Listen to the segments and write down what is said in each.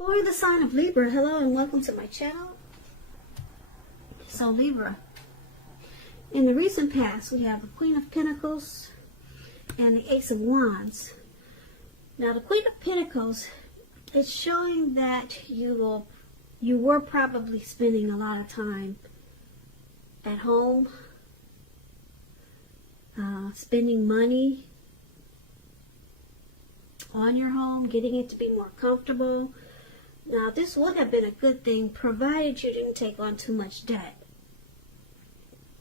For the sign of Libra, hello and welcome to my channel. So Libra, in the recent past we have the Queen of Pentacles and the Ace of Wands. Now the Queen of Pentacles is showing that you were probably spending a lot of time at home, spending money on your home, getting it to be more comfortable. Now, this would have been a good thing provided you didn't take on too much debt.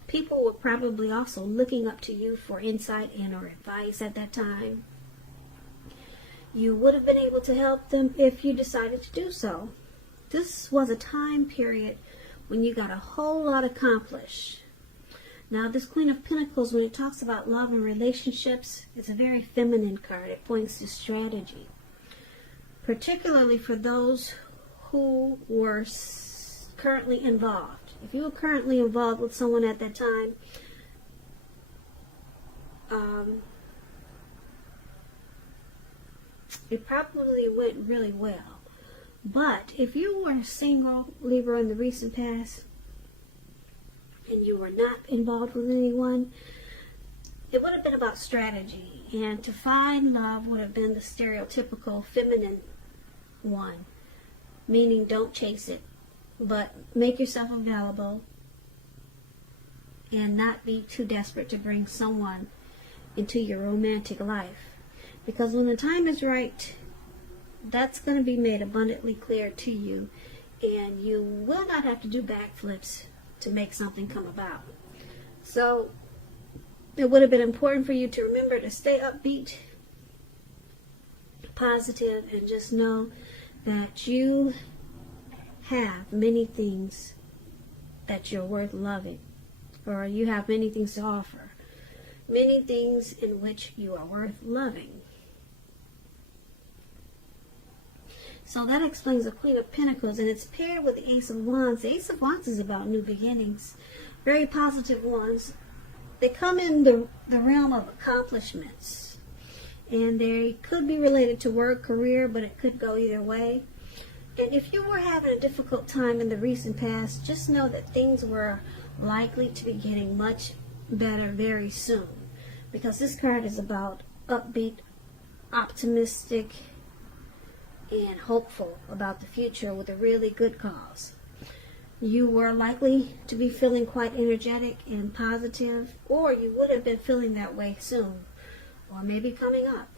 People were probably also looking up to you for insight and or advice at that time. You would have been able to help them if you decided to do so. This was a time period when you got a whole lot accomplished. Now, this Queen of Pentacles, when it talks about love and relationships, it's a very feminine card. It points to strategy, particularly for those who were currently involved. If you were currently involved with someone at that time, it probably went really well. But if you were single, Libra, in the recent past, and you were not involved with anyone, it would have been about strategy. And to find love would have been the stereotypical feminine one, meaning don't chase it, but make yourself available and not be too desperate to bring someone into your romantic life. Because when the time is right, that's going to be made abundantly clear to you, and you will not have to do backflips to make something come about. So it would have been important for you to remember to stay upbeat, positive, and just know that you have many things that you're worth loving, or you have many things to offer, many things in which you are worth loving. So that explains the Queen of Pentacles, and it's paired with the Ace of Wands. The Ace of Wands is about new beginnings, very positive ones. They come in the realm of accomplishments, and they could be related to work, career, but it could go either way. And if you were having a difficult time in the recent past, just know that things were likely to be getting much better very soon, because this card is about upbeat, optimistic, and hopeful about the future with a really good cause. You were likely to be feeling quite energetic and positive, or you would have been feeling that way soon, or maybe coming up.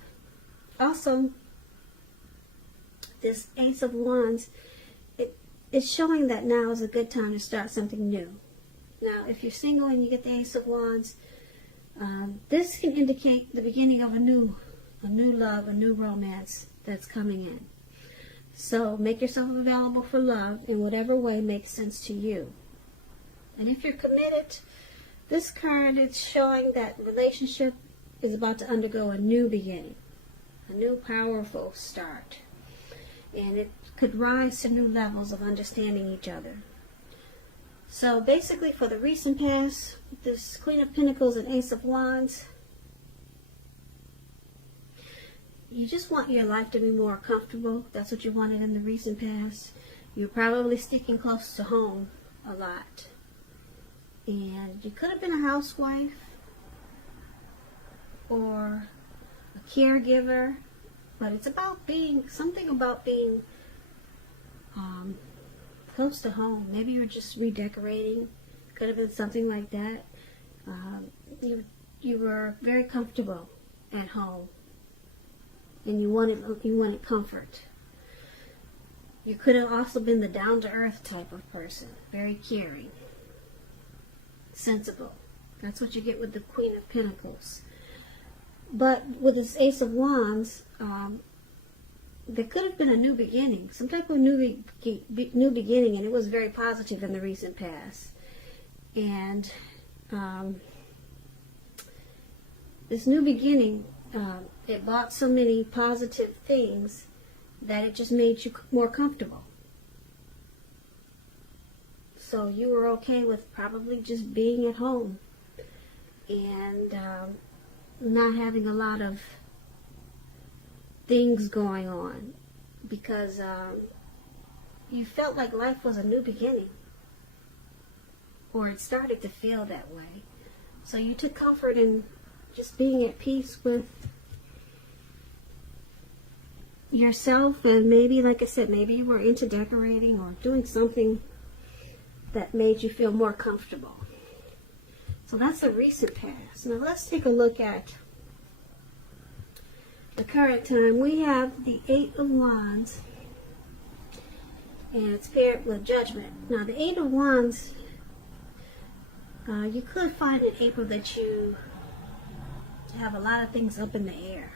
Also, this Ace of Wands, it's showing that now is a good time to start something new. Now, if you're single and you get the Ace of Wands, this can indicate the beginning of a new love, a new romance that's coming in. So make yourself available for love in whatever way makes sense to you. And if you're committed, this card is showing that relationship is about to undergo a new beginning, a new powerful start. And it could rise to new levels of understanding each other. So basically, for the recent past, this Queen of Pentacles and Ace of Wands, you just want your life to be more comfortable. That's what you wanted in the recent past. You're probably sticking close to home a lot. And you could have been a housewife or a caregiver, but it's about being, something about being close to home. Maybe you're just redecorating. Could have been something like that. You were very comfortable at home, and you wanted comfort. You could have also been the down-to-earth type of person, very caring, sensible. That's what you get with the Queen of Pentacles. But with this Ace of Wands, there could have been a new beginning, some type of new beginning, and it was very positive in the recent past. And this new beginning, it brought so many positive things that it just made you more comfortable. So you were okay with probably just being at home and not having a lot of things going on, because you felt like life was a new beginning, or it started to feel that way. So you took comfort in just being at peace with yourself, and maybe, like I said, maybe you were into decorating or doing something that made you feel more comfortable. So that's the recent past. Now let's take a look at the current time. We have the Eight of Wands, and it's paired with Judgment. Now the Eight of Wands, you could find in April that you have a lot of things up in the air,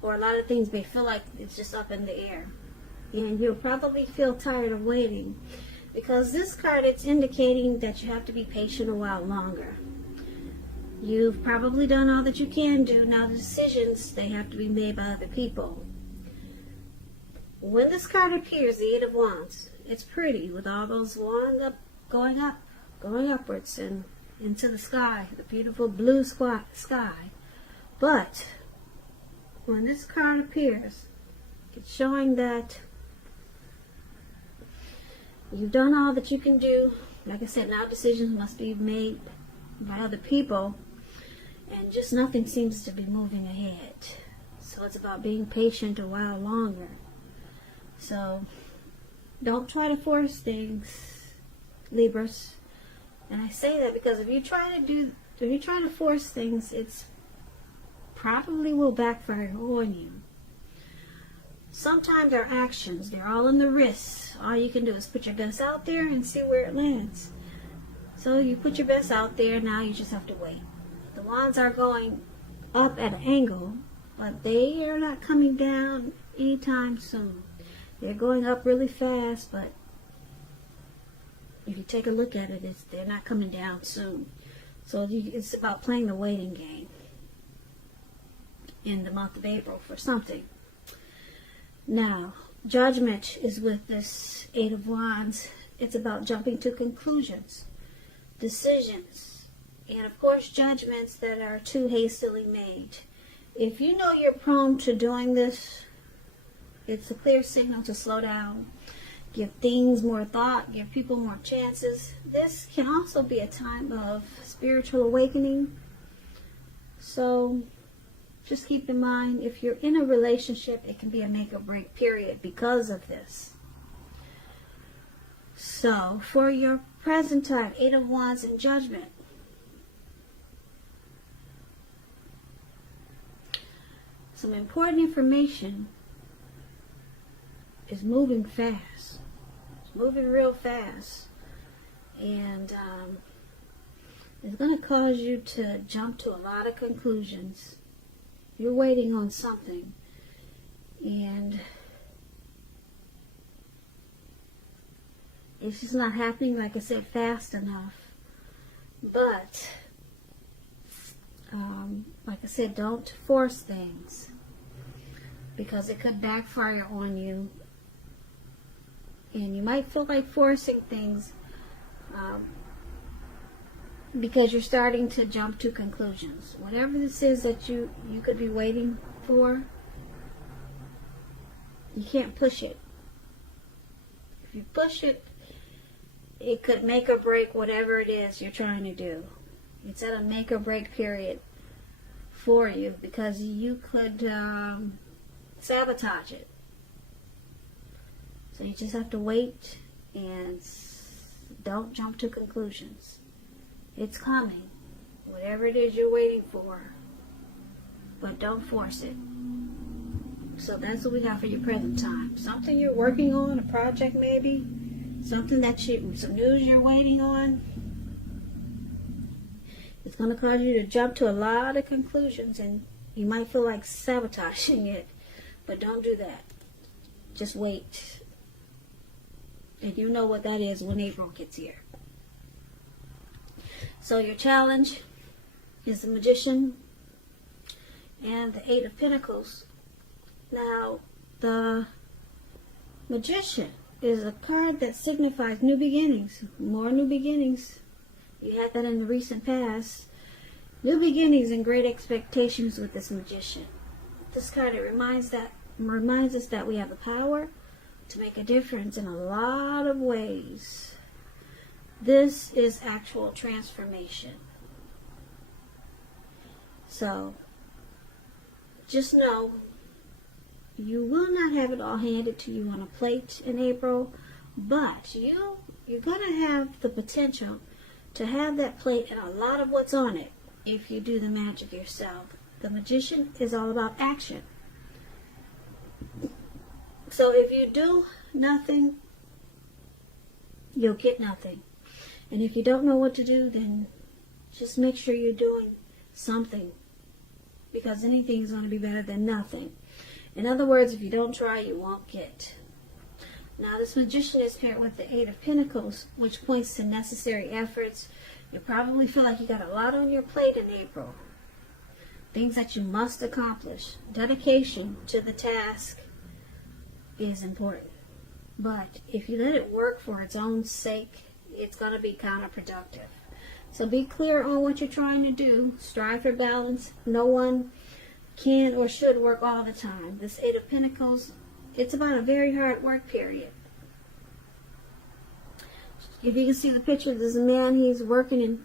or a lot of things may feel like it's just up in the air, and you'll probably feel tired of waiting, because this card, it's indicating that you have to be patient a while longer. You've probably done all that you can do. Now the decisions, they have to be made by other people. When this card appears, the Eight of Wands, it's pretty with all those wands going upwards and into the sky, the beautiful blue sky. But when this card appears, it's showing that you've done all that you can do. Like I said, now decisions must be made by other people, and just nothing seems to be moving ahead. So it's about being patient a while longer. So don't try to force things, Libras. And I say that because if you try to force things, it's probably will backfire on you. Sometimes our actions, they're all in the wrists. All you can do is put your best out there and see where it lands. So you put your best out there, now you just have to wait. The wands are going up at an angle, but they are not coming down anytime soon. They're going up really fast, but if you take a look at it, they're not coming down soon. So it's about playing the waiting game in the month of April for something. Now, Judgment is with this Eight of Wands. It's about jumping to conclusions, decisions, and of course judgments that are too hastily made. If you know you're prone to doing this, it's a clear signal to slow down, give things more thought, give people more chances. This can also be a time of spiritual awakening. So just keep in mind, if you're in a relationship, it can be a make or break period because of this. So for your present time, Eight of Wands and Judgment, some important information is moving fast. It's moving real fast. And it's going to cause you to jump to a lot of conclusions. You're waiting on something. And it's just not happening, like I said, fast enough. But, like I said, don't force things, because it could backfire on you. And you might feel like forcing things because you're starting to jump to conclusions. Whatever this is that you could be waiting for, you can't push it. If you push it, it could make or break whatever it is you're trying to do. It's at a make or break period for you, because you could sabotage it. So you just have to wait and don't jump to conclusions. It's coming, whatever it is you're waiting for, but don't force it. So that's what we have for your present time. Something you're working on, a project maybe, something some news you're waiting on. It's going to cause you to jump to a lot of conclusions, and you might feel like sabotaging it, but don't do that. Just wait. And you know what that is when April gets here. So your challenge is the Magician and the Eight of Pentacles. Now, the Magician is a card that signifies new beginnings, more new beginnings. You had that in the recent past. New beginnings and great expectations with this Magician. This card, it reminds us that we have the power to make a difference in a lot of ways. This is actual transformation. So, just know, you will not have it all handed to you on a plate in April, but you're going to have the potential to have that plate and a lot of what's on it if you do the magic yourself. The magician is all about action. So if you do nothing, you'll get nothing. And if you don't know what to do, then just make sure you're doing something, because anything is going to be better than nothing. In other words, if you don't try, you won't get. Now, this magician is paired with the Eight of Pentacles, which points to necessary efforts. You probably feel like you got a lot on your plate in April. Things that you must accomplish. Dedication to the task is important. But if you let it work for its own sake, it's going to be counterproductive. So be clear on what you're trying to do. Strive for balance. No one can or should work all the time. This Eight of Pentacles, it's about a very hard work period. If you can see the picture of this man, he's working, and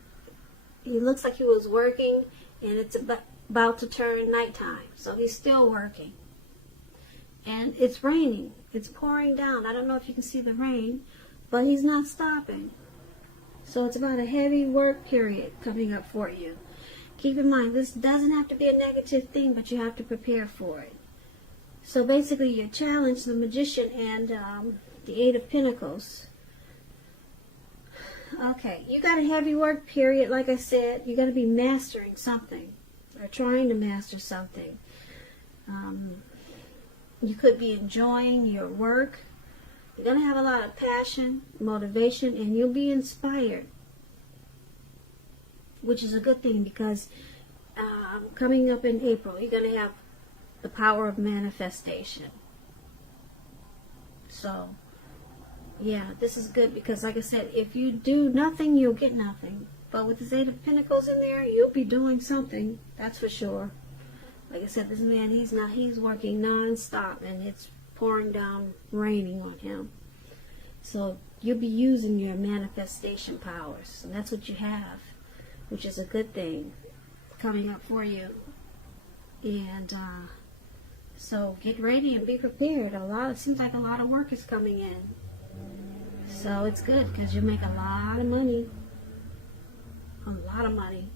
he looks like he was working, and it's about to turn nighttime. So he's still working. And it's raining. It's pouring down. I don't know if you can see the rain, but he's not stopping. So it's about a heavy work period coming up for you. Keep in mind, this doesn't have to be a negative thing, but you have to prepare for it. So basically, you challenge the magician and the Eight of Pentacles. Okay, you got a heavy work period, like I said. You're going to be mastering something, or trying to master something. You could be enjoying your work. You're going to have a lot of passion, motivation, and you'll be inspired, which is a good thing, because coming up in April, you're going to have the power of manifestation. So, yeah, this is good, because like I said, if you do nothing, you'll get nothing. But with this Eight of Pentacles in there, you'll be doing something, that's for sure. Like I said, this man, he's working non-stop, and it's pouring down, raining on him. So you'll be using your manifestation powers, and that's what you have, which is a good thing coming up for you. And so get ready and be prepared. It seems like a lot of work is coming in. So it's good, because you make a lot of money. A lot of money.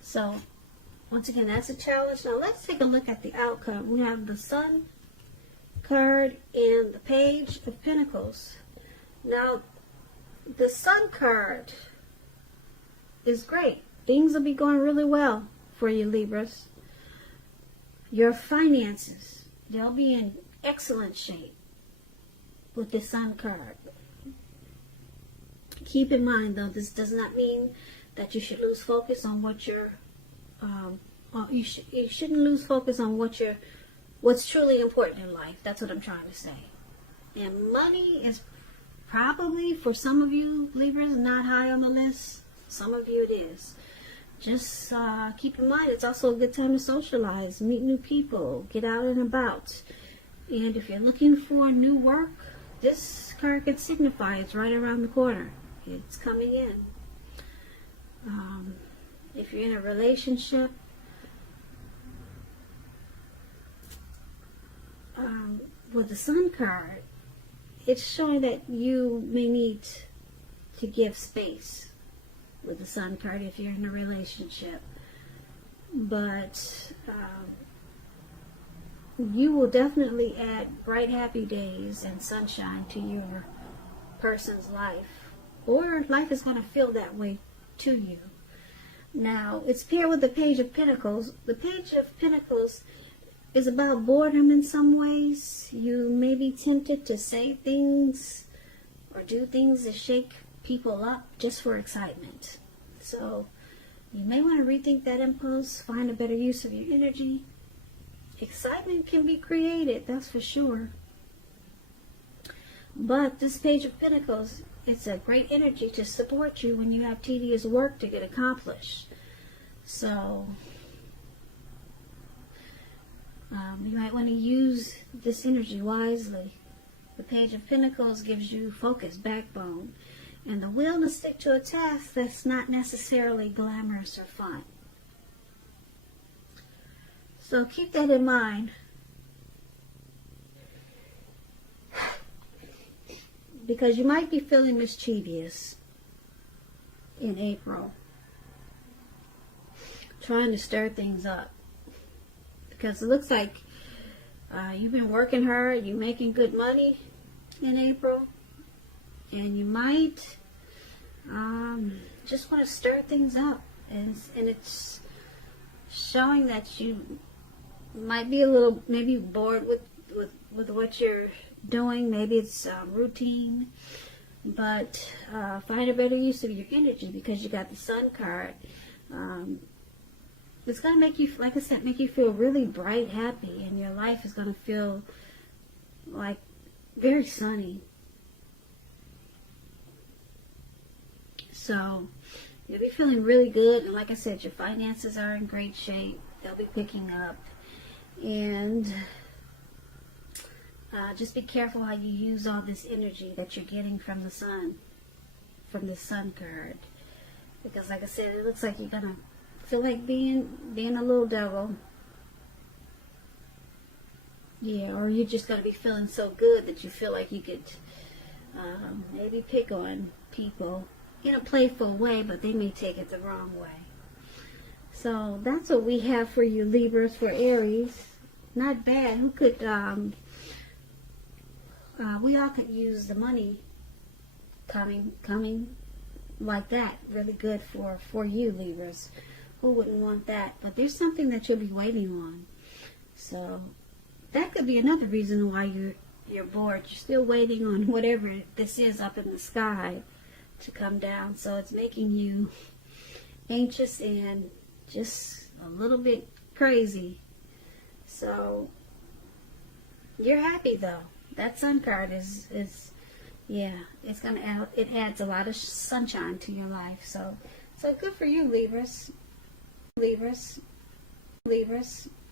So, once again, that's a challenge. Now, let's take a look at the outcome. We have the Sun card and the Page of Pentacles. Now, the Sun card is great. Things will be going really well for you, Libras. Your finances, they'll be in excellent shape with the Sun card. Keep in mind, though, this does not mean that you should lose focus on what you're you shouldn't lose focus on what's truly important in life. That's what I'm trying to say. And money is probably, for some of you Libras, not high on the list. Some of you it is. Just keep in mind, it's also a good time to socialize, meet new people, get out and about. And if you're looking for new work, this card could signify it's right around the corner. It's coming in. If you're in a relationship, with the Sun card, it's showing that you may need to give space with the Sun card if you're in a relationship. But you will definitely add bright, happy days and sunshine to your person's life. Or life is going to feel that way to you. Now, it's paired with the Page of Pentacles. The Page of Pentacles is about boredom in some ways. You may be tempted to say things or do things that shake people up just for excitement. So, you may want to rethink that impulse, find a better use of your energy. Excitement can be created, that's for sure. But this Page of Pentacles, it's a great energy to support you when you have tedious work to get accomplished. So, You might want to use this energy wisely. The Page of Pentacles gives you focus, backbone, and the will to stick to a task that's not necessarily glamorous or fun. So keep that in mind. Because you might be feeling mischievous in April. Trying to stir things up. Because it looks like you've been working hard, you're making good money in April, and you might just want to stir things up, and it's showing that you might be a little maybe bored with what you're doing. Maybe it's routine, but find a better use of your energy, because you got the Sun card. It's going to make you, like I said, make you feel really bright, happy, and your life is going to feel like very sunny. So you'll be feeling really good, and like I said, your finances are in great shape. They'll be picking up, and just be careful how you use all this energy that you're getting from the sun, from the Sun card, because like I said, it looks like you're going to feel like being a little devil. Yeah, or you're just going to be feeling so good that you feel like you could maybe pick on people in a playful way, but they may take it the wrong way. So that's what we have for you, Libras, for Aries. Not bad. Who could, we all could use the money coming like that. Really good for you, Libras. Who wouldn't want that? But there's something that you'll be waiting on. So that could be another reason why you're bored. You're still waiting on whatever this is up in the sky to come down. So it's making you anxious and just a little bit crazy. So you're happy though. That Sun card is yeah, it's gonna add, it adds a lot of sunshine to your life. So good for you, Libras. Libras.